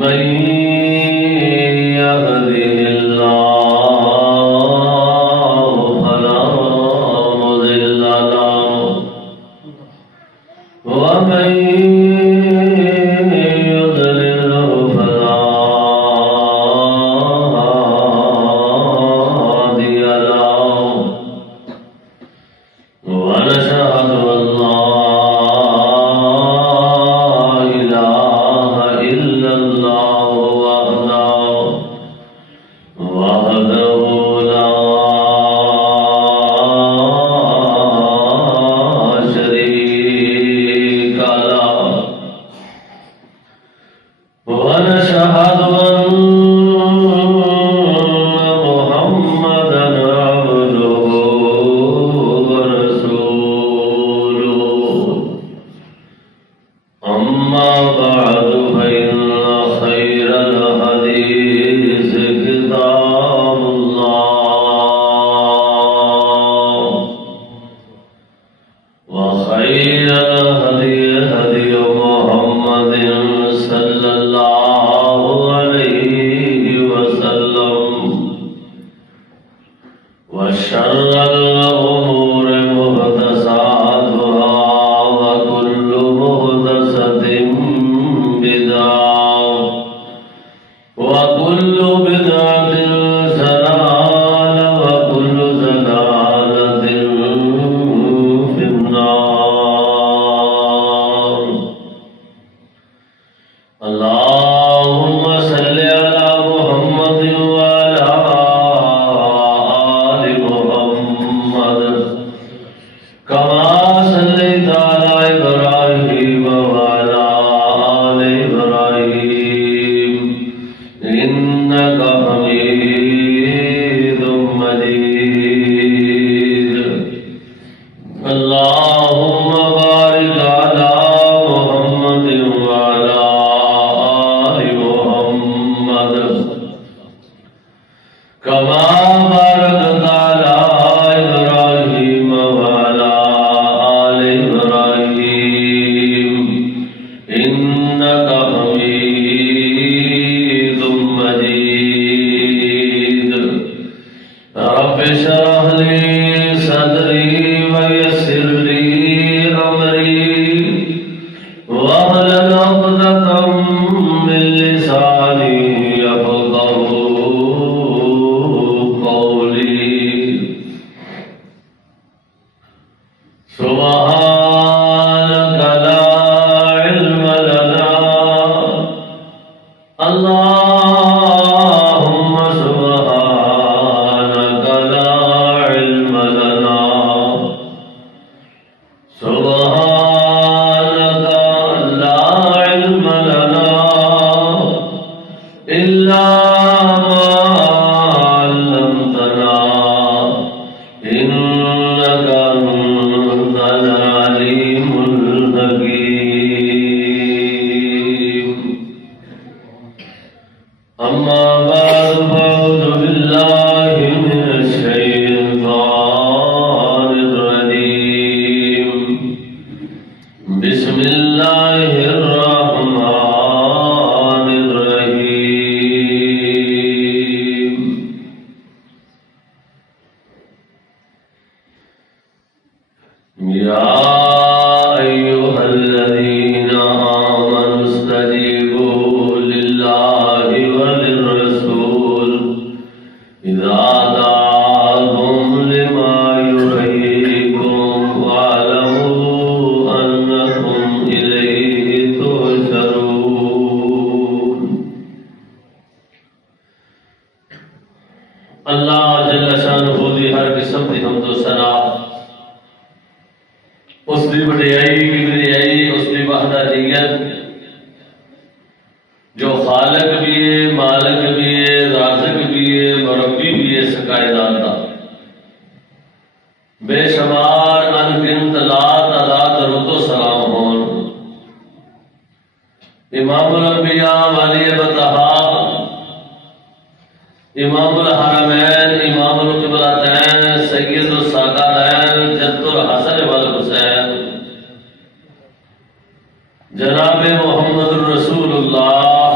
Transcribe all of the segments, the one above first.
من يهده الله فلا مضل له ومن يضلله فلا هادي له ونشهد أن لا إله إلا الله وحده لا شريك له ونشهد أن محمدا عبده ورسوله أما بعد فإن خير الحديث كتاب الله وخير الهدي هدي محمد صلى الله عليه وسلم وشر الأمور محدثاتها وكل محدثة بدعة وكل بدعة ضلالة وكل ضلالة في النار. اللهم صل على محمد وعلى آل محمد كما صليت على إبراهيم وعلى آل إبراهيم إنك حميد مجيد. اللهم بارك على محمد وعلى آل محمد كما باركت على إبراهيم وعلى آل إبراهيم إنك حميد مجيد. رب اشرح لي صدري ويسر لي أمري واحلل عقدة من لساني يفقهوا قولي. سبحانك لا علم لنا اللهم سبحانك لا علم لنا سبحانك لا علم لنا إلا ما علمتنا إنك أنت العليم الحكيم. أما بعد فأعوذ بالله من الشيطان الرجيم. بسم الله الرحمن الرحيم. يا أيها الذين آمنوا استجيبوا لله وللرسول إذا دعاكم لما يحييكم واعلموا أنكم إليه تحشرون. اللہ جل شانہ دی ہر قسم دی حمد و ثنا اس دی بڑائی کبریائی اس دی وحدانیت جو خالق بھی ہے مالک بھی ہے رازق بھی ہے مربی بھی ہے اس کائنات کا بے شمار انگنت لا تعداد درود و سلام ہون امام الانبیاء ولی بطہا امام الحرمین امام القبلتین سید الثقلین جد الحسن والحسین جناب محمد رسول اللہ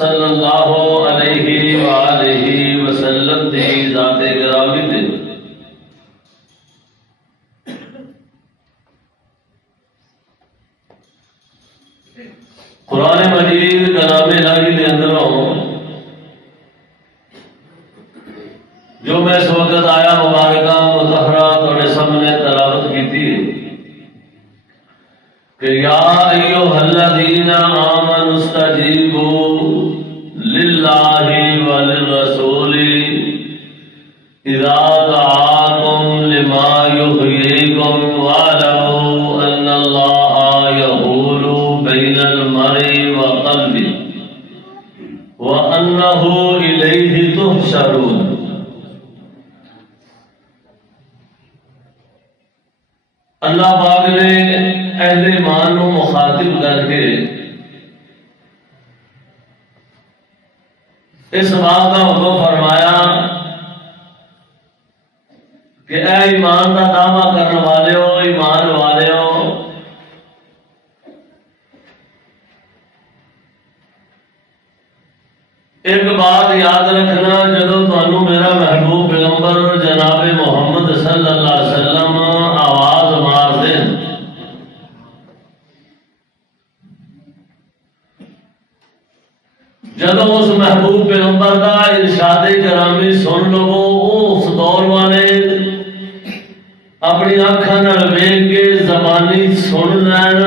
صلی اللہ علیہ وآلہ وسلم دی ذات گرامی دے قرآن مجید کلام الہی دے اندروں جو میں اس وقت آیا مبارکہ مطہرہ تھوڑے سامنے تلاوت کی تھی کہ یا ایھا الذین آمنوا استجیبوا للہ وللرسول اذا دعاکم لما یحییکم واعلموا ان اللہ یحول بین المرء وقلبہ وانہ الیہ تحشرون۔ اللہ پاک نے اہل ایمان کو مخاطب کر کے اس بات کا حکم فرمایا کہ اے ایمان کا دعویٰ کرنے والے ہو، ایمان والے ہو، ایک بات یاد رکھنا، جدو تمہیں میرا محبوب پیغمبر جناب محمد صلی اللہ علیہ وسلم آواز مار دیں جدو اس محبوب پیغمبر کا ارشاد کرامی سن لو، اس دور والے اپنی آنکھاں نال ویکھ کے زبانی سن لین،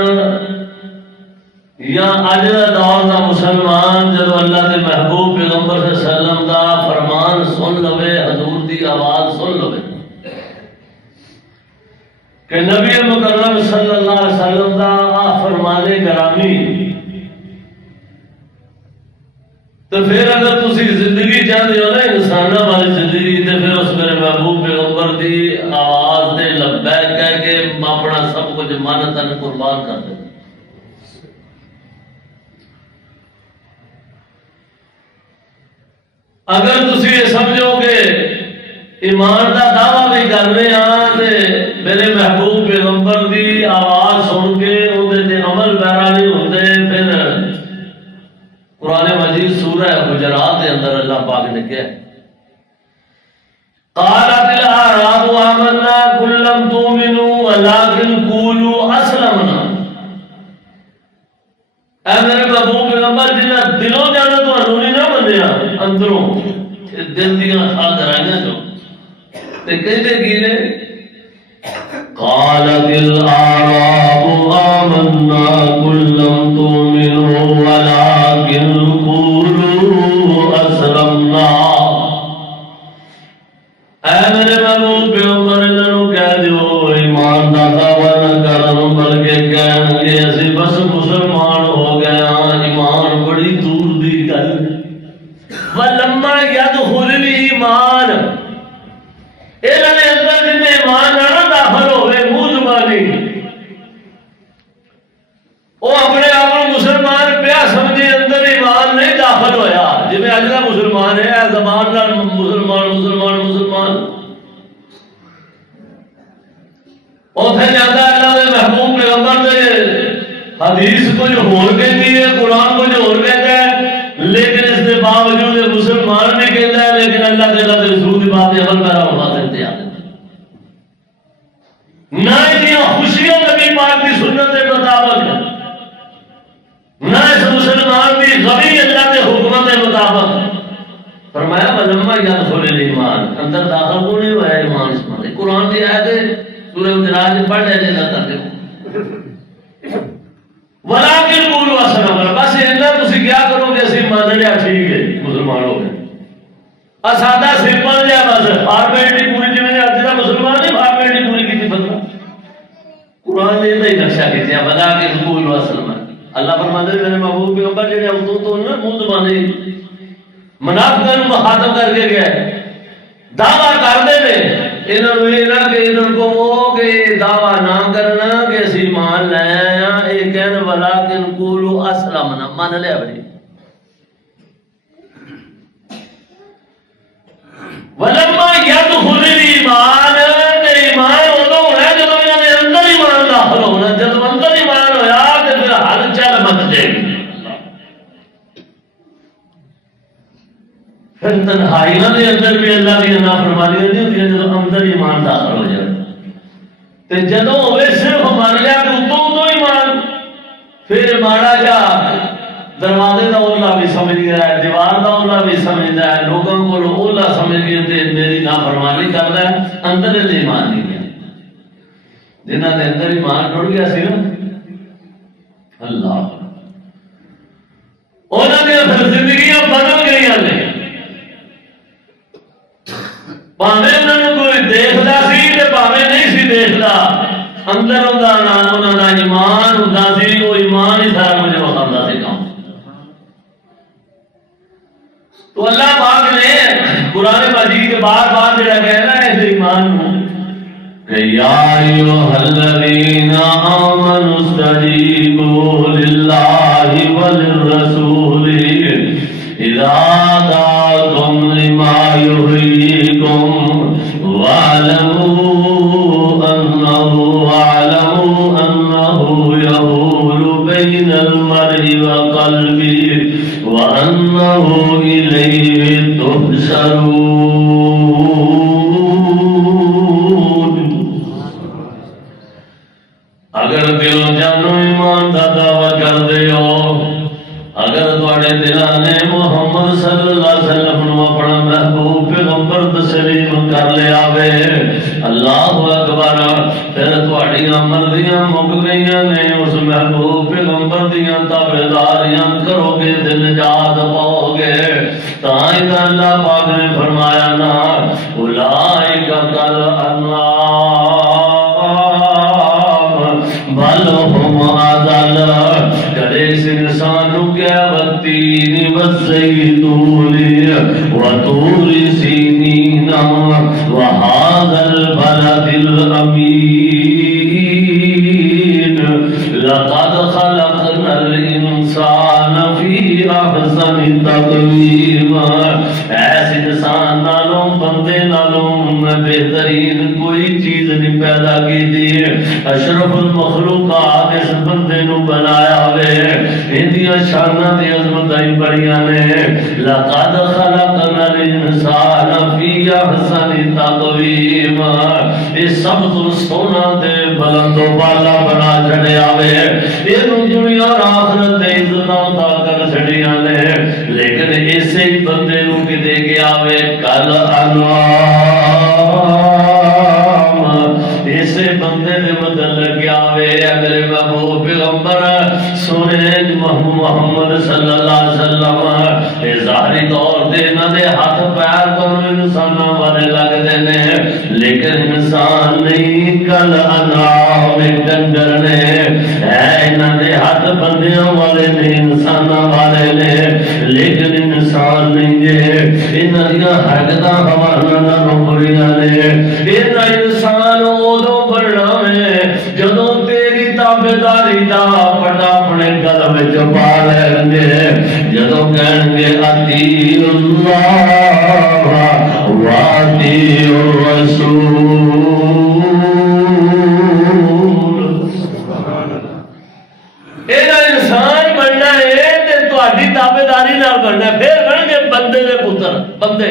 یا اج دا دور دا مسلمان جدو اللہ کے محبوب پیغمبر صلی اللہ علیہ وسلم دا فرمان سن لوے، حضور دی آواز سن لوے کہ نبی مکرم صلی اللہ علیہ وسلم دا فرمان گرامی، تو پھر اگر تسی زندگی چاہتے ہو نا انسانہ والی زندگی، تو پھر اس میرے محبوب پیغمبر دی آواز دے لبیک کہہ کے اپنا سب کچھ من تن قربان کر دے۔ اگر تسی یہ سمجھو کہ ایمان کا دعویٰ بھی کرنے میرے محبوب پیغمبر دی آواز سن کے اندر عمل پیرا نہیں ہوتے، پھر قرآن مجید سورہ حجرات کے اندر اللہ پاک نے کہا قالت الاعراب آمنا قل لم تؤمنوا ولكن قولوا اسلمنا۔ اے میرے محبوب پیغمبر جنہاں دلوں جانا تانوں نہیں نہ منیا، اندروں دل دیاں کھا درائیاں جو تے کہندے کی نے قالت الاعراب آمنا قل لم تؤمنوا ولكن قولوا اسلمنا۔ اے میرے محبوب پیغمبر انہوں کہہ دیو ایمان دا دعویٰ نہ کرن، بلکہ کہن گے اسی بس مسلمان ہو گئے ہاں، ایمان بڑی دور دی گل۔ وَلَمَّا يَدْخُلِ الْإِيمَانَ، انہوں نے اندر جن ایمان نہ داخل ہوئے منہ زبانی، وہ اپنے آپ کو مسلمان پیا سمجھے، اندر ایمان نہیں داخل ہویا۔ جی میں اجلا مسلمان ہے، زبان نال مسلمان مسلمان مسلمان، اوتھے جاتا اللہ دے محبوب پیغمبر دے حدیث کچھ ہور کہتی ہے، قرآن کچھ ہور کہتا ہے، لیکن اس کے باوجود مسلمان بھی کہتا ہے، لیکن اللہ تعالیٰ کے رسول کی بات عمل پیرا ہونا سکتے ہیں نہ اتنی خوشیاں نبی پاک کی سنت کے مطابق، نہ اس مسلمان کی غمی اللہ کے حکمت کے مطابق۔ فرمایا ولما يدخل الایمان، اندر داخل کو نہیں ہوا ایمان اس میں۔ قرآن کی آیت ہے سورہ حجرات پڑھ لے جا کرتے ہو ولکن قولوا اسلمنا، بس اتنا تسی کیا کرو کہ اسی مان لیا ٹھیک ہے مسلمان ہو گئے۔ سادہ سمپل جہا بس فارمیلٹی پوری، جی میں نے مسلمان نہیں فارمیلٹی پوری کی بندہ، قرآن نے یہ نقشہ کیا ولکن قولوا اسلمنا۔ اللہ فرماتے ہیں میرے محبوب پیغمبر جڑے اردو تو نا منہ زبانی منافقاں نوں مخاطب کر کے گیا دعویٰ کرتے ہیں، انہوں نے یہ نہ کہ انہوں کو وہ کہ دعویٰ نہ کرنا کہ اسی ایمان لے آئے، یہ کہنا ولکن قولوا اسلمنا، مان لیا بڑی ولما يدخل الایمان، ایمان ادو ہونا جب انہوں نے اندر ایمان داخل ہونا، جب اندر ایمان ہویا تو پھر ہر چل مچ جائے گی۔ پھر تنہائیاں دے اندر بھی اللہ کی نافرمانیاں نہیں ہوتی جب اندر ایمان داخل ہو جائے تے جدوں ہوئے صرف مر گیا کہ اتوں ایمان پھر ماڑا جا دروازے کا اولا بھی سمجھ گیا ہے دیوار کا اولا بھی سمجھتا ہے لوگوں کو اولا سمجھ گئے تے میری نافرمانی کرتا ہے اندر ایمان نہیں گیا جنہاں دے اندر ایمان ٹوٹ گیا سی نا اللہ انہوں نے پھر زندگیاں بدل گئی نے پاوے انہوں کوئی دیکھتا سی تے پاوے نہیں سی دیکھتا اندر انہوں کا ایمان ہوتا سی وہ ایمان ہی سارا مجھے بتاتا سی کام تو اللہ پاک نے قرآن مجید کے بار بار جڑا کہنا ہے اس ایمان کو کہ یا ایھا الذین آمنوا استجیبوا للہ وللرسول اذا دعاکم لما یحییکم واعلموا انہ یحول بین المرء وقلبہ وانہ الیہ تحشرون اگر دل جانو ایمان دا دعویٰ کر دے ہو اگر تواڈے دلاں نے محمد صلی اللہ علیہ وسلم نو اپنا محبوب پیغمبر تسلیم کر لیا وے اللہ اکبر پھر تواڈیاں مرضیاں مک گئیاں نے اس محبوب پیغمبر دیاں تابعداریاں کرو گے تے نجات پاؤ گے تاں اللہ پاک نے فرمایا نا اولئک کالانعام بل ہم اضل کرے اس انسان کیا والتین والزیتون وطور سینین وهذا البلد الامین لقد خلقنا الانسان فی احسن تقویم ایس انسان نالوں بندے نالوں بہترین کوئی چیز نہیں پیدا کی دی اشرف المخلوقات اس بندے نو بنایا وے اندیاں شاناں دی عظمتاں بڑیاں نے لقد خلقنا الانسان فی احسن تقویم یہ سب تو سونا تے بلند و بالا بنا چھڑیا وے اینو دنیا اور آخرت تے عزتاں عطا کر چھڑیاں نے لیکن ایسے ہی بندے نو کدے گیا وے کل انعام ایسے بندے دے بدل لگیا وے اگر محبوب پیغمبر سونے محمد صلی اللہ علیہ وسلم اے ظاہری طور تے انہاں دے ہاتھ پیر تو انساناں والے لگدے نے لیکن انسان نہیں کل انعام ڈنگر نے اے انہاں دے ہاتھ بندیاں والے نے انساناں والے نے لیکن انسان نہیں جے انہاں دیاں حرکتاں ہمارا نال بڑیاں نے انہاں انسان اودوں بننا ہے جدوں تیری تابعداری دا پٹا اپنے گل وچ پا لین گے جدوں کہن گے اطیع اللہ واطیع الرسول انسان بننا ہے تے تہاڈی تابعداری نال بننا ہے پھر بن گے بندے دے پتر بندے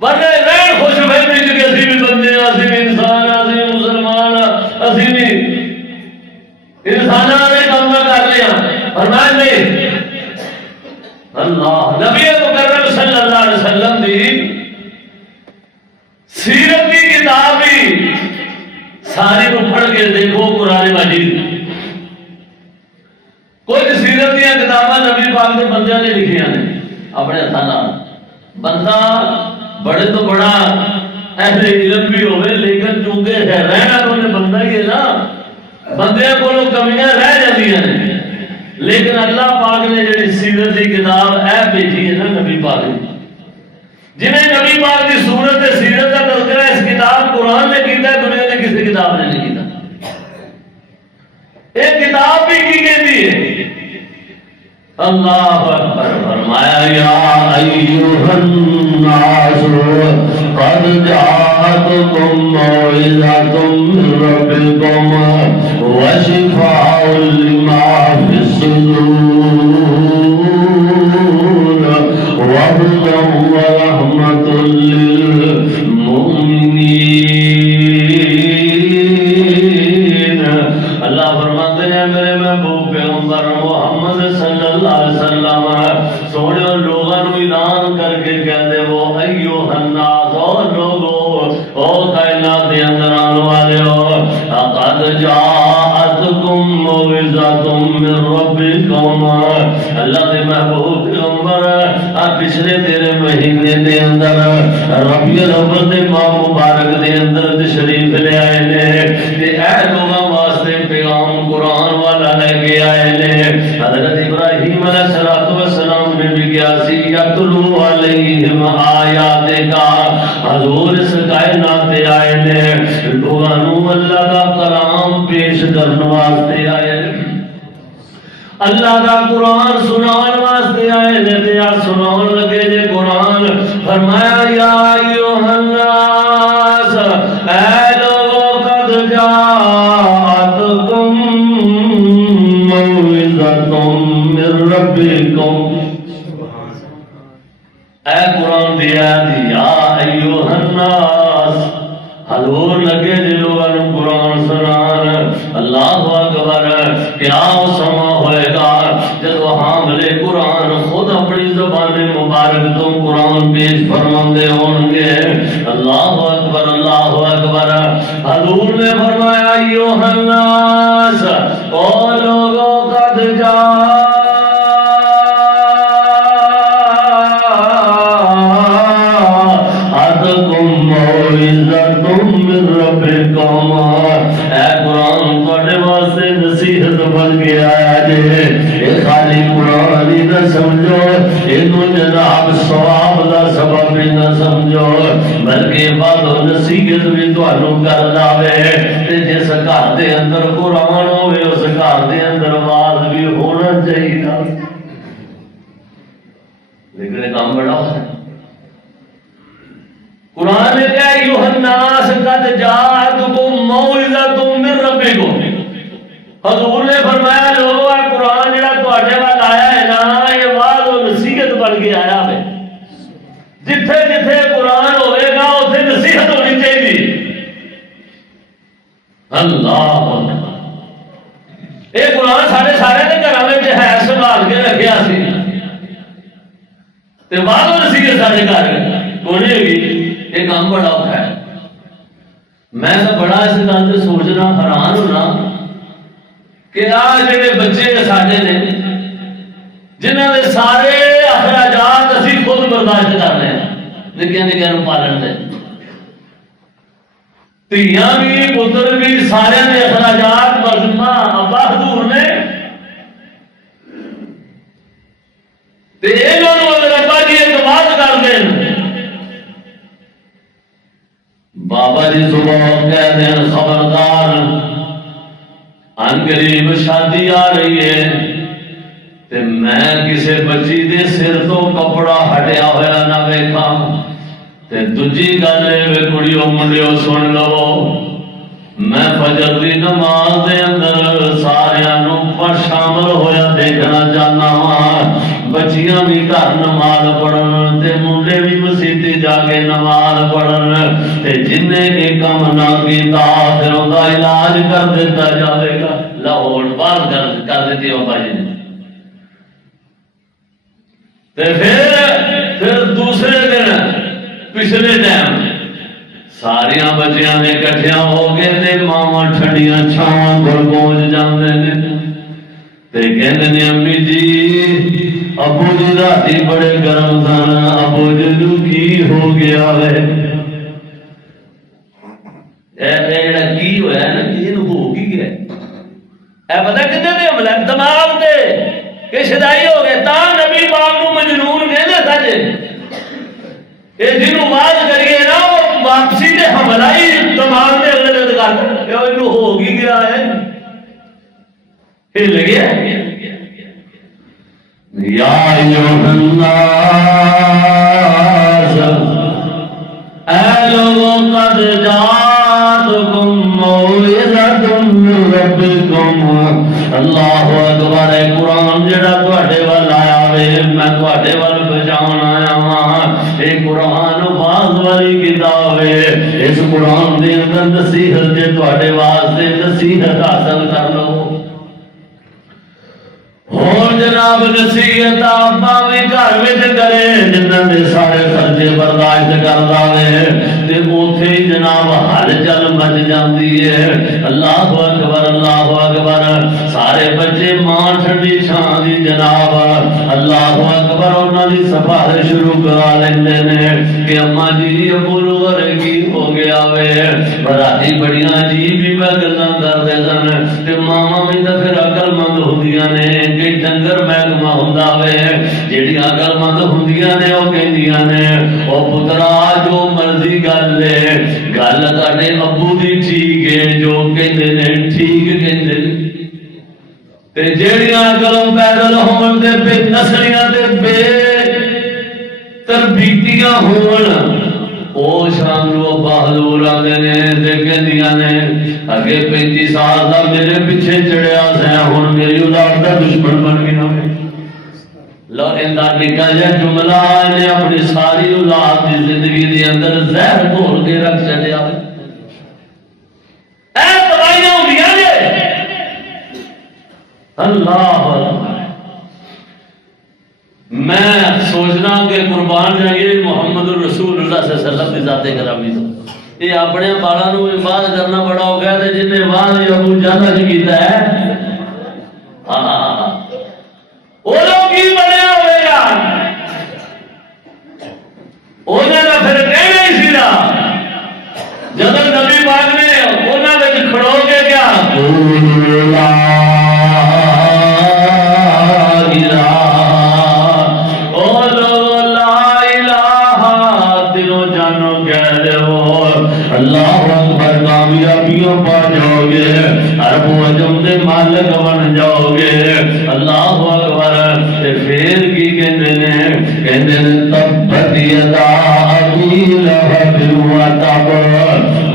ورنہ رہن خوش فہمی کہ اسی بھی بندے ہیں اسی بھی انسان ہیں اسی بھی مسلمان ہیں اسی بھی انسانوں نے کام کر لیا فرمایا نہیں اللہ نبی مکرم صلی اللہ علیہ وسلم دی سیرت کی کتاب بھی ساری کو پڑھ کے دیکھو قرآن مجید کوئی سیرت دیا کتاباں نبی پاک کے بندیاں نے لکھیاں نے اپنے ہاتھ بندہ بڑے تو بڑا ایسے علم بھی ہوئے لیکن چونکہ رہنا تو انہیں بندہ ہی ہے نا بندیاں کو کمیاں رہ جاتی ہیں لیکن اللہ پاک نے جڑی سیرت کی کتاب اے بھیجی ہے نا نبی پاک جنہیں نبی پاک کی صورت سیرت کا تذکرہ اس کتاب قرآن نے کیتا ہے دنیا نے کسی کتاب نے نہیں کیتا ایک کتاب بھی کی کہتی ہے اللہ اکبر فرمایا یا ایھا الناس قد جاءتکم موعظۃ من ربکم وشفاء لما فی الصدور وهدى محبوب پیغمبر محمد صلی اللہ علیہ وسلم سونے لوگوں اعلان کر کے کہتے وہ ایوہ الناس او لوگو او کائنات دے اندر آنے والے ہو قد جاءتکم موعظۃ من ربکم اللہ دے محبوب پیغمبر پچھلے تیرے مہینے دے اندر ربیع الاول دے ماہ مبارک دے اندر تشریف لے آئے نے کہ اے لوگوں واسطے پیغام قرآن والا لے کے آئے نے حضرت ابراہیم علیہ السلام نے بھی کیا سی یتلو علیہم آیات کا حضور اس کائنات دے آئے نے لوگوں اللہ کا کلام پیش کرنے واسطے آئے اللہ کا قرآن سنان واسطے آئے نے دیا سنان لگے جے قرآن فرمایا یا ایوہ الناس اے لوگوں قد جاءتکم موعظۃ من ربکم اے قرآن دیا یا ایوہ الناس حضور لگے جے لوگوں قرآن سنان اللہ اکبر کیا سما ہوئے گا جب حاملے قرآن خود اپنی زبان مبارک تو قرآن پیش فرماندے ہوں گے اللہ اکبر اللہ اکبر حضور نے فرمایا ایوہ الناس او لوگوں قد جاءتکم موعظۃ من ربکم اے قرآن تواڈے واسطے نصیحت بن کے آیا جے اے خالی قرآن ہی نہ سمجھو اینو جناب ثواب دا سبب بھی نہ سمجھو بلکہ بعد نصیحت بھی تانوں کر لاوے تے جس گھر دے اندر قرآن ہوے اس گھر دے اندر واز بھی ہونا چاہیے لیکن کام بڑا ہے قرآن نے کہا ایوہ الناس قد جاءتکم موعظۃ من ربکم حضور نے فرمایا لوگوں قرآن جڑا تواڈے وال آیا ہے نا یہ واعظ و نصیحت بن کے آیا ہے جتھے جتھے قرآن ہوئے گا اتھے نصیحت ہونی چاہیے اللہ یہ قرآن سارے سارے دے گھراں وچ ہے سنبھال کے رکھیا سی تے واعظ و نصیحت سارے گھر کونے ہوئی یہ کام بڑا ہے میں تو بڑا اس گل سے سوچنا حیران ہونا کہ آ جڑے بچے ساڈے نے جنہاں دے سارے اخراجات اسی خود برداشت کر رہے ہیں نکیاں نکیاں نوں پالن دے تیاں بھی پتر بھی سارے دے اخراجات مذمہ ابا حضور نے تے انہاں نوں اگر ابا جی اعتماد کر دین بابا جی صبح کہتے ہیں خبردار ان قریب شادی آ رہی ہے تے میں کسے بچی دے سر تو کپڑا ہٹیا ہوا نہ ویکھا تے دوجی گل اے کڑیو منڈیو سن لو میں فجر دی نماز دے اندر ساریاں نوں پر شامل ہویا دیکھنا چاہنا ہاں بچیاں بھی گھر نماز پڑھن تے منڈے بھی مسیتی جا کے نماز پڑھن تے جن نے یہ کام نہ کیتا پھر ان کا علاج کر دیتا جائے گا لاہور باہر کر دیتی ہو بھائی نے تے پھر دوسرے دن پچھلے ٹائم ساریاں بچیاں نے کٹھیاں ہو گئے تے ماواں ٹھنڈیاں چھاواں کول پہنچ جاندے نے تے کہندے نے امی جی ابو جی راتی بڑے گرم سن ابو جی نوں کی ہو گیا ہے اے جڑا کی ہویا نا یہ ہو کی گیا اے پتہ کتے تے حملہ دماغ تے کہ شدائی ہو گئے تا نبی پاک نوں مجنون کہندے ساجے اے جنوں واز کریے نا واپسی تے حملہ ہی دماغ تے اگلے دن کر یہ ہو گی گیا ہے ہل گیا یا ایھا الناس اے لوگوں قد جاءتکم موعظۃ من ربکم اللہ اکبر قرآن جڑا تواڈے ول آیا وے میں تواڈے ول پہچان آیا ہاں اے قرآن باز والی کتاب ہے اس قرآن دے اندر نصیحت جے تواڈے واسطے نصیحت حاصل کر لو جناب نصیحت آپا بھی گھر میں کرے جنہوں نے سارے خرچے برداشت کرتا ہے تے اوتھے ہی جناب ہل چل مچ جاندی ہے اللہ اکبر اللہ اکبر سارے بچے ماں ٹھنڈی چھان دی جناب اللہ اکبر انہاں دی سفارش شروع کرا لیندے نے کہ اماں جی ابو نور کی ہو گیا وے براتی بڑیاں عجیب بھی گلاں کردے سن تے ماواں بھی تے پھر عقل مند ہوندیاں نے کہ ڈنگر محکمہ ہوندا وے جیڑی عقل مند ہوندیاں نے او کہندیاں نے او پترا جو مرضی گل ہے گل تہاڈے ابو دی ٹھیک ہے جو کہندے نے ٹھیک کہندے نے تے جیڑیاں عقلوں پیدل ہون تے بے نسلیاں تے بے تربیتیاں ہون او شام نو بہلول آندے نے تے کہندیاں نے اگے 35 سال دا میرے پیچھے چڑھیا سی ہن میری اولاد دا دشمن بن گیا لو اندا نکا جا جملہ نے اپنی ساری اولاد دی زندگی دے اندر زہر گھول کے رکھ چھڈیا اے دوائیاں ہوندیاں نے اللہ میں سوچنا کہ قربان جائیے محمد رسول اللہ صلی اللہ علیہ وسلم کی ذات گرامی سے یہ اپنے بالاں نو عبادت کرنا بڑا ہو گیا تے جن نے وعد ابو جہل جی کیتا ہے وہ لوگ کی بنیا ہوئے گا انہوں نے پھر کہنا ہی سی جب نبی پاک نے انہوں نے کھڑو کے کیا اللہ اکبر کامیابیوں پا جاؤ گے عرب و عجم دے مالک بن جاؤ گے اللہ اکبر پھر کی کہندے نے تبت یدا ابی لہب و تب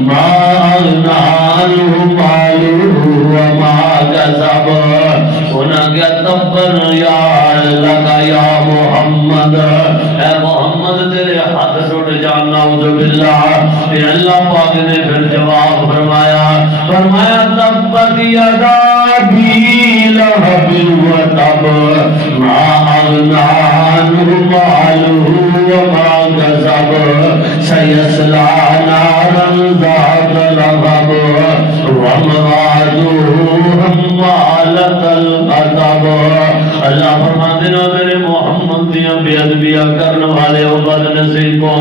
ما اغنی عنہ مالہ وما کسب انہاں کیا تبن یا لکا یا محمد اے محمد تیرے ہاتھ ٹوٹ جان نعوذ باللہ کہ اللہ پاک نے پھر جواب فرمایا تبت یدا ابی لہب و تب ما اغنی عنہ مالہ وما کسب سیصلی نارا ذات لہب وامرأتہ حمالۃ الحطب اللہ فرماتے ہیں میرے محمد دیاں بے ادبیاں کرنے والے ہو بد نصیبو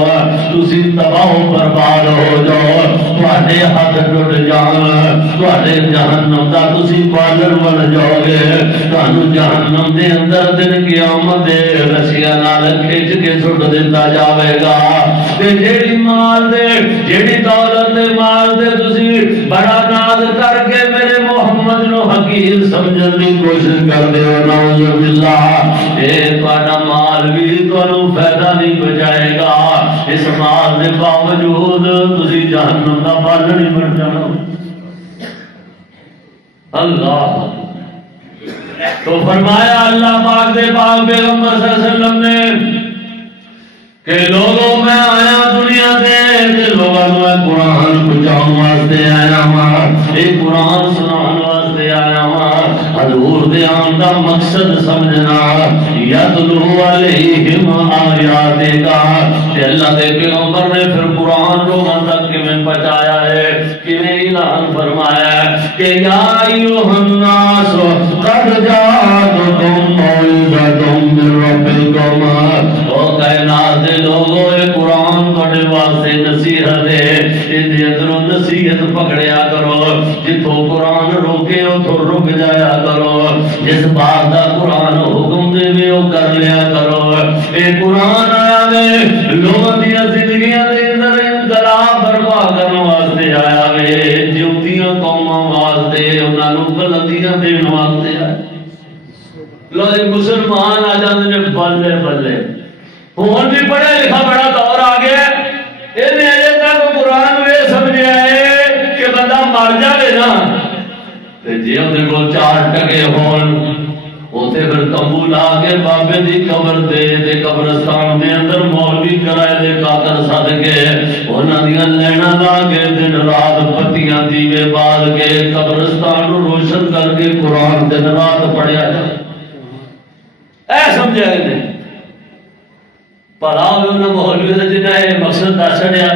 تسی تباہ و برباد ہو جاؤ تواڈے ہاتھ ٹوٹ جان تواڈے جہنم دا تسی بالر بن جاؤ گے تانوں جہنم دے اندر دن قیامت دے رسیاں نال کھچ کے سٹ دتا جاوے گا تے جیڑی مال دے جیڑی دولت دے مال دے تسی بڑا ناز کر کے میرے محمد نو حقیر سمجھن دی کوشش کردے ہو نعوذ باللہ اے تہاڈا مال بھی تانوں فائدہ نہیں پہنچائے گا اس مال دے باوجود تسی جہنم دا بالر ہی بن جانا اللہ تو فرمایا اللہ پاک دے پاک پیغمبر صلی اللہ علیہ وسلم نے کہ لوگوں میں آیا دنیا دے لوگوں میں قرآن پہنچاؤں واسطے آیا ہوں ایک قرآن سنان واسطے آیا ہوں حضور دے آن دا مقصد سمجھنا یتلو علیہم آیات کا کہ اللہ دے پیغمبر نے پھر قرآن لوگوں تک میں پہنچایا ہے کہ میں اعلان فرمایا ہے کہ یا ایھا الناس قد جاءتکم موعظۃ من ربکم او کائنات لوگوں اے قرآن تھوڑے واسطے نصیحت ہے اندے اندروں نصیحت پکڑیا کرو جتھوں قرآن روکے اتھوں رک جایا کرو جس بات دا قرآن حکم دے وے او کر لیا کرو اے قرآن آیا وے لوگوں دی زندگیاں دے اندر انقلاب برپا کرنے واسطے آیا وے جیوندیاں قوماں واسطے انہاں نوں بلندیاں دین واسطے آیا لو مسلمان آ جاندے نے بلے بلے ہون بھی پڑھا لکھا بڑا دور آ گیا انہیں اجے تک قرآن میں سمجھا ہے کہ بندہ مر جائے نا جی اندر کو 4 ٹکے ہون اوتے پھر تمبو لا کے بابے دی قبر دے قبرستان دے اندر مولوی کرائے دے کاکر سد کے انہاں دیاں لینا لا کے دن رات بتیاں دیوے بال کے قبرستان روشن کر کے قرآن دن رات پڑھیا جائے اے سمجھا نہیں بھلا انہوں مولوی کا جنہیں یہ مقصد دس چڑیا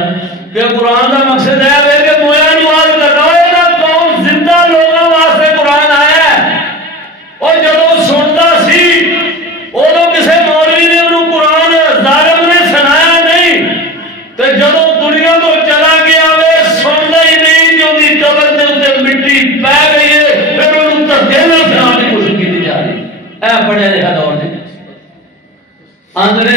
کہ قرآن کا مقصد ہے کہ مویا نواز کرنا قوم زندہ لوگوں واسطے قرآن آیا ہے اور جب سنتا سی ادو کسی مولوی نے انہوں قرآن ظالم نے سنایا نہیں تو جب دنیا کو چلا گیا وہ سنتا ہی نہیں جو دی قبر کے اتنے مٹی پی گئی ہے پھر انہوں دھکے نہ سنانے کی کوشش کی جا رہی ہے پڑھیا لکھا دور نے اندر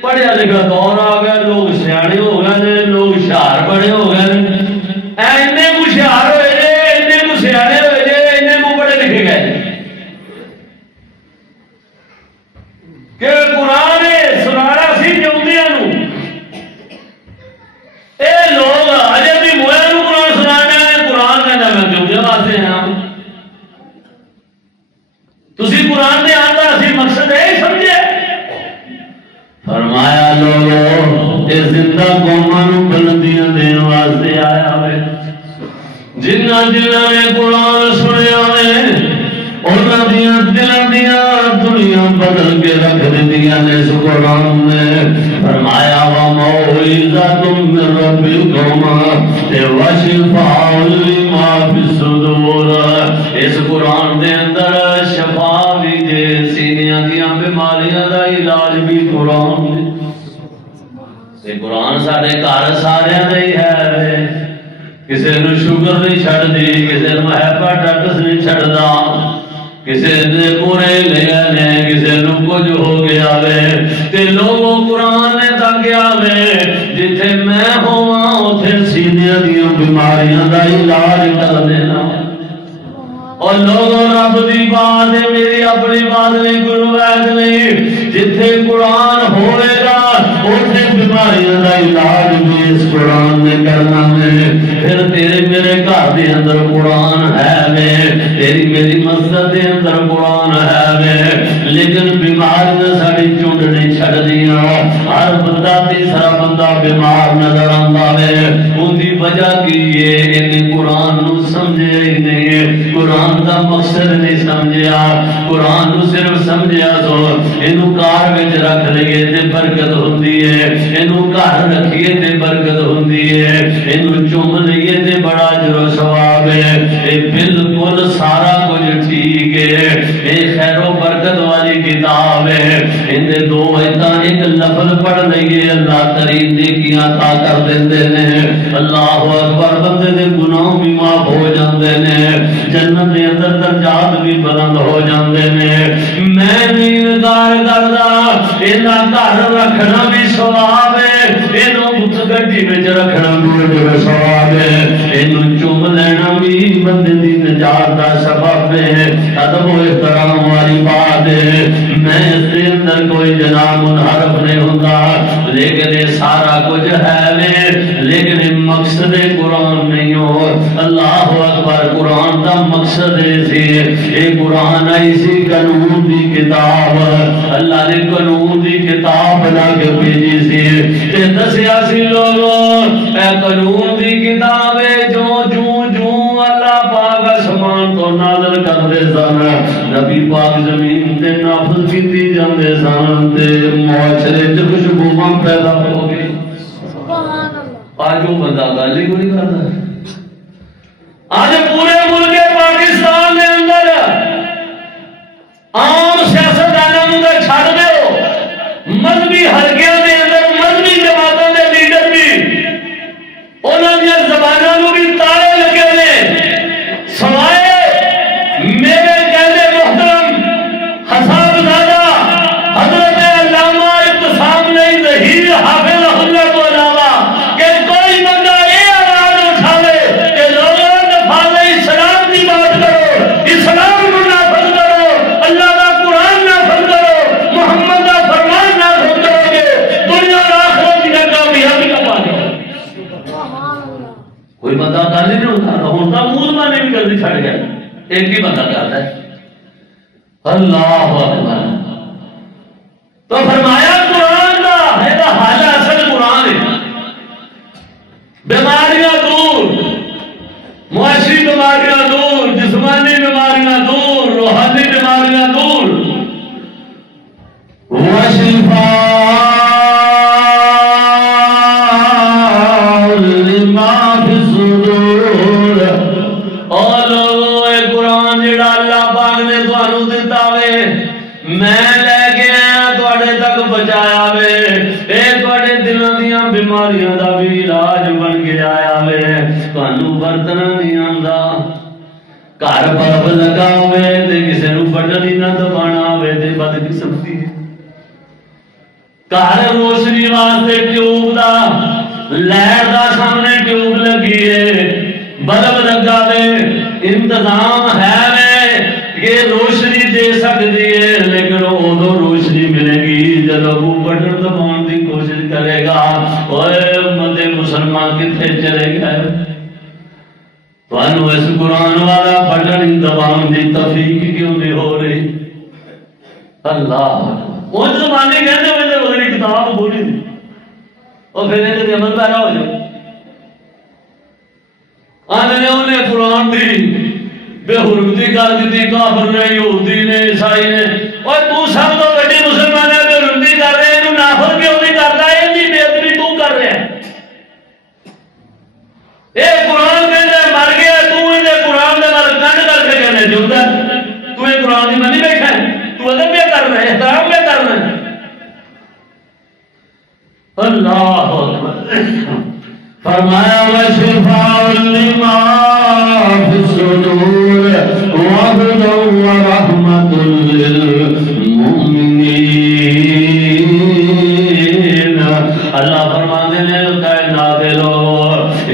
پڑھیا لکھا دور آ گیا لوگ سیانے ہو گئے لوگ ہوشیار بڑے ہو گئے اینے کو ہوشیار ہوئے جے اینے کو سیانے ہوئے جے اینے کو پڑھے لکھے گئے کہ قرآن سنانا سی چاہدیاں نو اے لوگ اجے بھی مویا نو قرآن سنانا ہے قرآن کہنا میں چاہدیاں واسطے ہیں تسی قرآن دے آندا اسی مقصد ہے سمجھے فرمایا لوگوں اے زندہ قوماں نو بلندیاں دین واسطے آیا ہوئے جنہ جنہ نے قرآن سنیا نے انہاں دیاں دلاں دیاں دنیا بدل کے رکھ دتیاں نے اس قرآن نے فرمایا وموعظۃ من ربکم وشفاء لما فی الصدور اس قرآن دے اندر شفا بھی دے سینیاں دیاں بیماریاں دا علاج بھی قرآن دے قرآن سارے گھر سارے دے ہے کسی نو شوگر نہیں چھڑ دی کسی نو ہیپاٹائٹس نہیں چھڑدا کسی نے پورے لے نے کسی نو کچھ ہو گیا وے تے لوگوں قرآن نے تکیا وے جتھے میں ہوواں اوتھے سینیاں دیاں بیماریاں دا علاج کر دینا اور لوگوں رب دی بات ہے میری اپنی بات نہیں گرو وید نہیں جتھے قرآن ہوئے گا اوتھے بیماریاں دا علاج بھی اس قرآن نے کرنا ہے پھر تیرے میرے گھر دے اندر قرآن ہے وے تیری میری مسجد دے اندر قرآن ہے وے لیکن بیماریاں ساڈی چونڈ نہیں چھڑ دیاں ہر بندہ تیسرا بندہ بیمار نظر آندا وے اون دی وجہ کی ہے ان قرآن نو سمجھے ہی نہیں قرآن دا مقصد نہیں سمجھیا قرآن نو صرف سمجھیا تو اینو کار وچ رکھ لئیے تے برکت ہوندی ہے اینو گھر رکھیے تے برکت ہوندی ہے اینو چوم لئیے تے بڑا اجر و ثواب ہے اے بالکل سارا کچھ ٹھیک ہے اے خیر و برکت والی کتاب ہے ان دے دو ایتاں ایک لفظ پڑھ لئیے اللہ کریم نیکیاں عطا کر دیندے نے اللہ اکبر بندے دے گناہ بھی معاف ہو جاندے نے جنت دے اندر درجات بھی بلند ہو جاندے نے میں نہیں انکار کردا اینا گھر رکھنا بھی ثواب ہے اینو بت گڈی وچ رکھنا بھی ثواب ہے اینو چوم لینا بھی بندے دی نجات دا سبب ہے ادب و احترام والی بات ہے میں اس دے اندر کوئی جناب منحرف نہیں ہوندا لیکن یہ سارا کچھ ہے لیکن مقصد قرآن نہیں ہو اللہ اکبر قرآن دا مقصد ہے یہ قرآن ایسی قانون دی کتاب اللہ نے قانون دی کتاب بنا کے بھیجی سی تے دسیا سی لوگوں اے قانون دی کتاب ہے جو اللہ پاک آسمان تو نازل کر دے سن نبی پاک زمین تے نافذ کیتی جاندے سن تے معاشرے وچ خوشبو پیدا ہو گئی آج وہ بندہ گل ہی کوئی کرتا ہے آج پورے ملک پاکستان کے اندر عام سیاستدانوں کو چھڑ دو مذہبی حلقوں کے اندر مذہبی جماعتوں کے لیڈر بھی انہوں نے زبانوں بھی تالے لگے نے سوائے میرے کہنے محترم حساب زادہ حضرت علامہ ابتسام نہیں ظہیر حافظ اللہ کو علاوہ کہ کوئی بندہ یہ آواز اٹھا لے کہ لوگوں نفاذ اسلام کی بات کرو اسلام کو نافذ کرو اللہ کا قرآن نافذ کرو محمد کا فرمان نافذ کرو گے دنیا اور آخرت کی کامیابی کا پا جاؤ کوئی بندہ کر نہیں ہوتا ہوتا موضوع نہیں کرتی چھڑ گیا ایک ہی بندہ کرتا ہے اللہ اکبر تو فرمایا قرآن کا ہے تو حال اصل قرآن ہے بیماریاں دور معاشی بیماریاں دور جسمانی بیماریاں دور روحانی بیماریاں دور بتاوے میں لے کے آیا تواڈے تک بچایا وے اے تواڈے دلاں دیاں بیماریاں دا بھی علاج بن کے آیا وے تانوں برتن نہیں آندا گھر بلب لگا ہوئے تے کسے نوں بٹن ہی نہ دبانا ہوئے تے بدقسمتی ہے گھر روشنی واسطے ٹیوب دا لائٹ دا سامنے ٹیوب لگی ہے بلب لگا وے انتظام ہے وے کہ روشنی دے سکتی ہے لیکن ادو روشنی ملے گی جب وہ بٹن دباؤن کی کوشش کرے گا اوے امت مسلمان کتنے چلے گئے تانوں اس قرآن والا بٹن دباؤن کی توفیق کیوں نہیں ہو رہی اللہ وہ زمانے کہتے ہوئے تو وہی کتاب بولی تھی اور پھر یہ عمل پیدا ہو جائے آنے انہیں قرآن دی بے حرمتی کر دیتی کافر نے یہودی نے عیسائی نے اور تو سب تو بڑی مسلمان ہے بے حرمتی کر رہے ہیں نافر کیوں نہیں کرتا ہے یہ بے ادبی تو کر رہے ہیں اے قرآن کہنے مر گیا تو انہیں قرآن دے مر کنڈ کر کے کہنے جوتا ہے تو یہ قرآن دی منی بیٹھا ہے تو ادب کیا کر رہے ہیں احترام کیا کر رہے ہیں اللہ فرمایا وشفاء لما فی الصدور وهدى ورحمة للمؤمنین اللہ فرماتے ہیں کائنات دے لوگو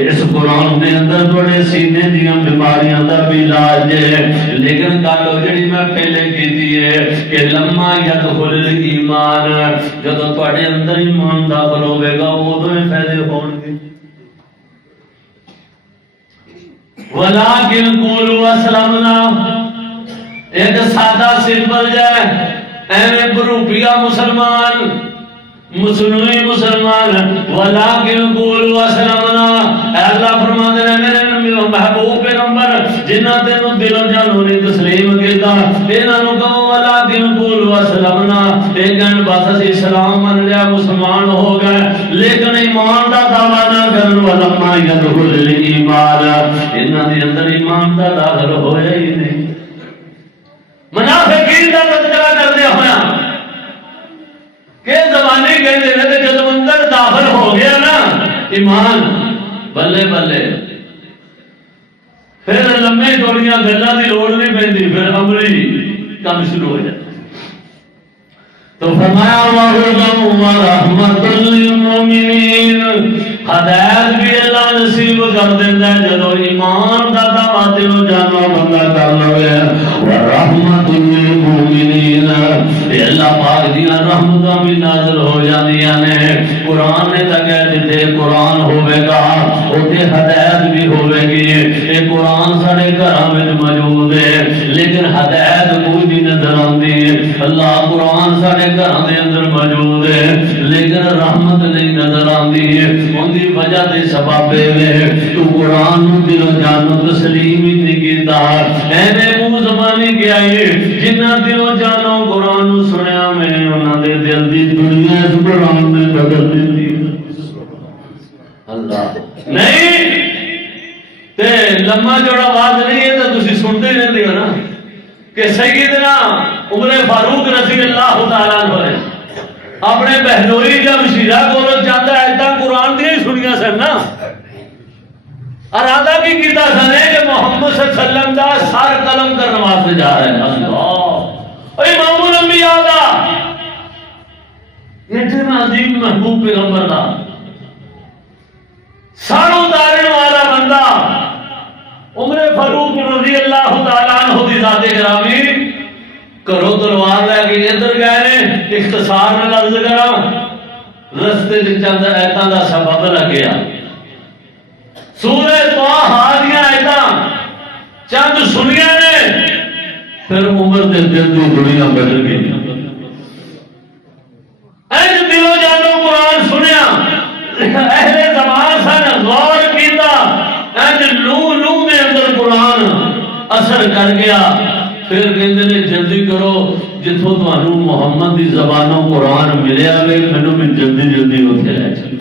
اس قرآن دے اندر تھوڑے سینے دیاں بیماریاں دا بھی علاج ہے لیکن گل جڑی میں پہلے کیتی ہے کہ لما یدخل الایمان جدوں تواڈے اندر ایمان داخل ہوے گا اودوں فائدے ہون گے ولیکن قولوا اسلمنا ایک سادہ سمپل جائے ایویں بروپیا مسلمان مسلمی مسلمان ولیکن قولوا اسلمنا اے اللہ فرماتے ہیں میرے محبوب پیغمبر جنہ تینوں دلوں جانوں نے تسلیم کیتا انہاں نوں کہو ولیکن قولوا اسلمنا لیکن بس اسی اسلام من لیا مسلمان ہو گئے لیکن ایمان دا دعویٰ نہ کرن ولما یدخل الایمان انہاں دے اندر ایمان دا داخل ہویا ہی نہیں منافقین دا تذکرہ کردے ہویا کہ زمانے کہتے ہیں کہ جب اندر داخل ہو گیا نا ایمان بلے بلے پھر لمبے چوڑیاں گلاں دی لوڑ نہیں پیندی پھر عملی کام شروع ہو جاتا تو فرمایا وَهُدًى وَرَحْمَةٌ لِّلْمُؤْمِنِينَ ہدایت بھی اللہ نصیب کر دیتا ہے جدو ایمان دا دعویٰ دلو جانو بندہ کر لوے وَرَحْمَةٌ لِّلْمُؤْمِنِينَ اللہ پاک دیاں رحمتاں بھی نازل ہو جاندیاں نے قرآن نے تا کہہ دیتے قرآن ہوئے گا اوتے ہدایت بھی ہوئے گی یہ قرآن ساڑے گھراں وچ موجود ہے لیکن ہدایت کوئی نہیں نظر آندی اللہ قرآن ساڑے گھراں دے اندر موجود ہے لیکن رحمت نہیں نظر آندی ان دی وجہ دے سبب ہے تو قرآن نو دل و جان تسلیم ہی نہیں کیتا ایویں منہ زبانی کیا ہے جنہ دل و جانوں قرآن نو سنیا میں انہاں دے دل دی دنیا اس قرآن نے بدل دی اللہ نہیں تے لمحہ جوڑا آواز نہیں ہے تو تسی سنتے ہی رہتے ہو نا کہ سیدنا عمر فاروق رضی اللہ تعالیٰ عنہ نے اپنے بہنوئی جب شیرہ کو چاہتا ہے ایتا قرآن دیا ہی سنیا سن نا ارادہ کی کیتا سنے کہ محمد صلی اللہ علیہ وسلم دا سار قلم کر نماز سے جا رہے ہیں اللہ امام الانبیاء دا یہ اتنا عظیم محبوب پیغمبر دا ساروں دارن والا بندہ عمر فاروق رضی اللہ تعالیٰ عنہ دی ذات گرامی کرو تلوار لے کے ادھر گئے نے اختصار میں لفظ کرا رستے سے چند ایتاں دا سبب لگ گیا سورہ طٰہٰ دیاں ایتاں چند سنیا نے پھر عمر دے دل دی دنیا بدل گئی اج دلو جانو قرآن سنیا اہل زمان سن غور کیتا اج لو لو میں اندر قرآن اثر کر گیا پھر کہندے نے جلدی کرو جتھوں تانوں محمد دی زبانوں قرآن ملیا وے مینوں بھی جلدی جلدی اوتھے لے چلو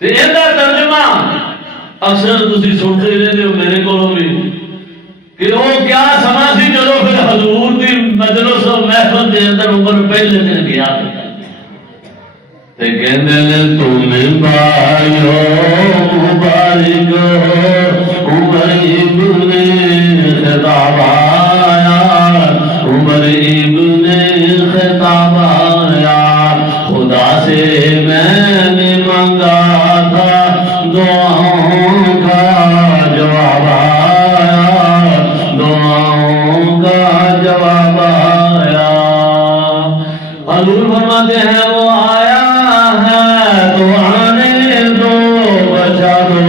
تے ایندا ترجمہ اکثر تسی سنتے رہندے ہو میرے کولوں بھی کہ وہ کیا سما سی جدو پھر حضور دی مجلس و محفل دے اندر عمر پہلے دن گیا تے کہندے نے تم بھائیو مبارک ہو عمر ابن خطاب آیا عمر ابن خطاب آیا خدا سے میں نے مانگا تھا دعاؤں کا جواب آیا دعاؤں کا جواب آیا حضور فرماتے ہیں وہ آیا ہے تو آنے دو بچا دو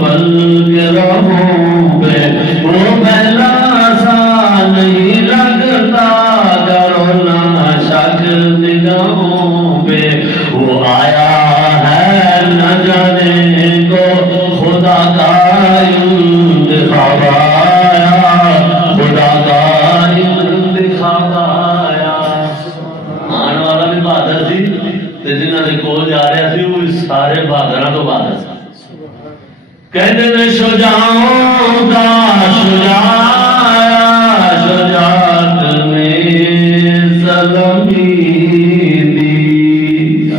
پل کے رہوں پہ وہ پہلا سا نہیں لگتا کرو نہ شک نگاہوں پہ وہ آیا ہے نہ جانے کو خدا کا انتخاب آیا خدا کا انتخاب آیا آن والا بھی بہادر سی تے جنہاں دے کول جا رہا سی وہ سارے بہادراں تو بہادر سی کہتے نے شجاعوں کا شجاع شجاعت میں سلمی دی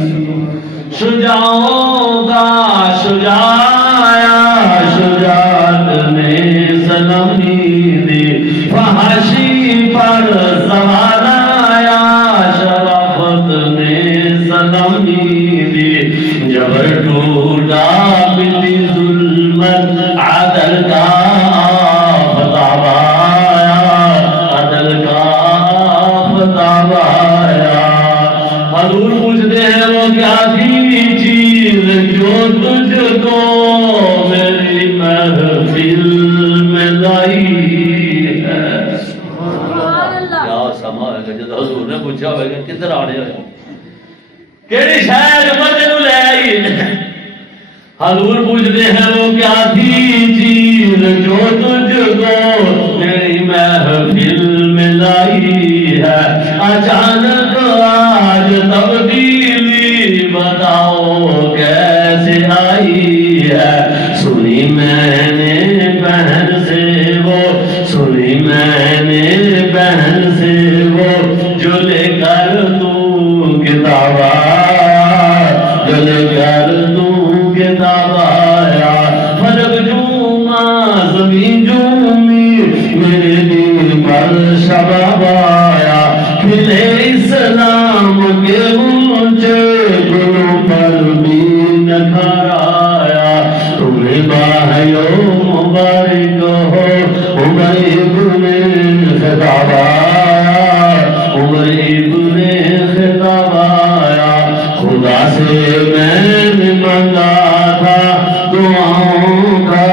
شجاعوں کا شجاع شجاعت میں سلمی دی فحشی پر سوار آیا شرافت میں سلمی دی جبر ٹوٹا پتی ظلمت عدل کا آفتاب آیا عدل کا آفتاب آیا حضور پوچھتے ہیں وہ کیا تھی چیز جو تجھ کو میری محفل میں لائی ہے کیا سما ہے جب حضور نے پوچھا ہوگا کدھر آنے ہوئے کیڑی شاید مدنو لے آئی حضور پوچھتے ہیں وہ کیا تھی چیز جو تجھ کو میری محفل میں لائی ہے اچانک آج تبدیلی بتاؤ کیسے آئی ہے سنی میں نے بہن سے وہ سنی میں نے بہن سے وہ جو لے کر تو کتاب آیا جو لے کر تو کتاب آیا فلک جوما زمین جومی میرے دل پر شباب آیا کھلے اسلام کے اونچے گلوں پر بھی نکھار آیا تمہیں بھائیو مبارک ہو عمر ابن خطاب آیا عمر ابن خطاب آیا خدا سے میں نے مانگا تھا دعاؤں کا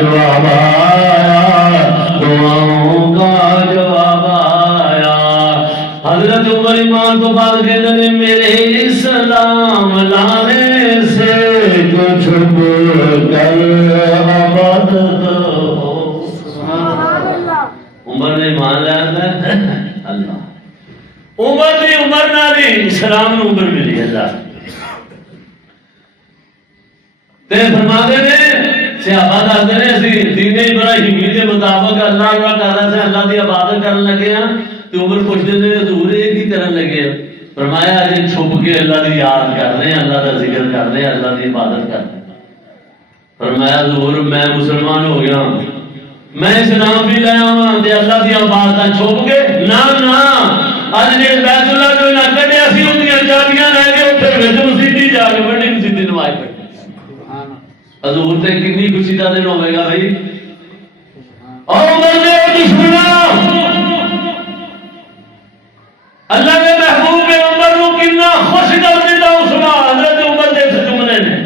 جواب آیا دعاؤں کا جواب آیا حضرت عمر ایمان تو بات کہتے ہیں میرے اسلام لانے سے کچھ کر عبادت ہو عمر نے ایمان لایا تھا اللہ عمر دی عمر نالی اسلام نے عمر ملی اللہ تے فرماتے نے صحابہ دستے نے اسی دین ابراہیمی دے مطابق اللہ کا کہنا سے اللہ دی عبادت کرن لگے ہیں تے عمر پوچھتے نے حضور یہ کی کرن لگے ہیں فرمایا اجے چھپ کے اللہ دی یاد کر رہے ہیں اللہ دا ذکر کر رہے ہیں اللہ دی عبادت کر رہے ہیں فرمایا حضور میں مسلمان ہو گیا میں اسلام بھی لے آواں تے اللہ دی عبادت چھپ کے نا نا اج جے بیت اللہ جو نہ کڈیا سی اونیاں چابیاں لے کے اوپر وچ مسجد جا کے بڑی مسجد نماز پڑھی حضور تے کتنی خوشی کا دن ہوئے گا بھائی اور عمر نے دشمنوں اللہ کے محبوب میں عمر کو کتنا خوش کر دیتا اس کا حضرت عمر دے جملے نے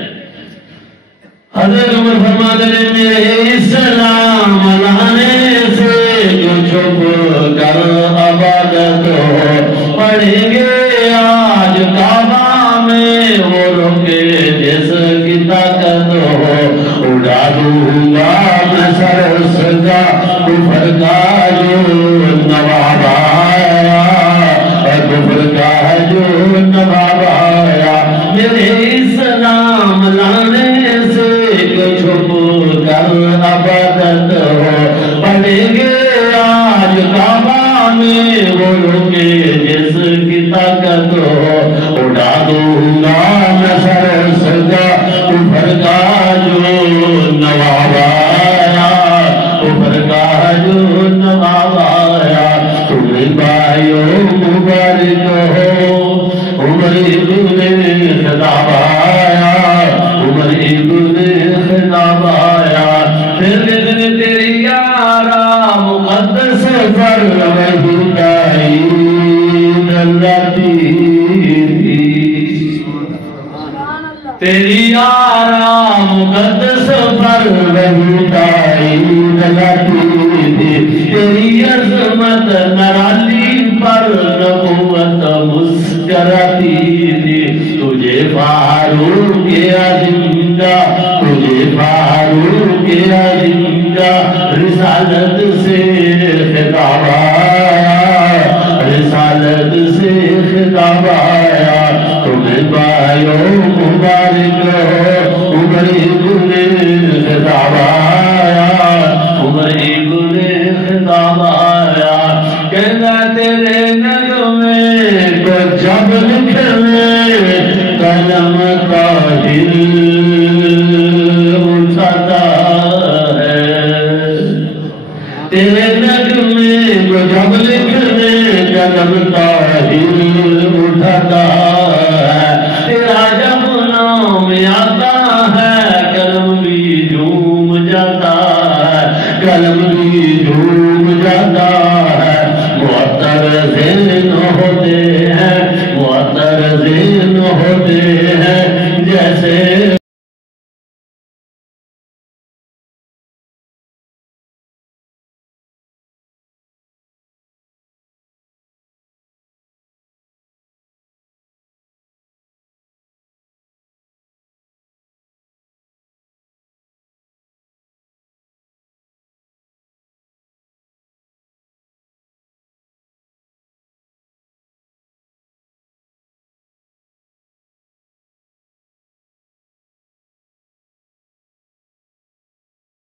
حضرت عمر فرماتے ہیں میرے اسلام لانے سے جو چھپ کر عبادت ہو پڑھیں گے آج کعبہ میں وہ رکے جس کی طاقت ہو اڑا دوں گا میں سر سجا کفر کا جو نواب آیا کفر کا جو نواب آیا میرے اسلام لانے سے چھپ کر عبادت ہو پڑھیں گے میں بولو گے جس کی طاقت ہو اڑا دوں گا میں سر سجا کفر کا جو نواب آیا کفر کا جو نواب آیا تمہیں بھائیو مبارک ہو عمر ابن خطاب آیا عمر ابن خطاب آیا پھر تیری یارا مقدس پر وہی تعین لتی تیری یارا مقدس پر وہی تعین لتی تیری عظمت نرالی پر نبوت مسکراتی تھی تجھے فاروق عظیم کا تجھے فاروق عظیم کا رسالت سے خطاب آیا رسالت سے خطاب آیا تمہیں بھائیو مبارک ہو عمر ابن خطاب آیا عمر ابن خطاب آیا کہنا تیرے نغمے کو جب لکھنے قلم کا دل اٹھاتا ہے تیرے نغمے کو جب لکھنے قلم کا دل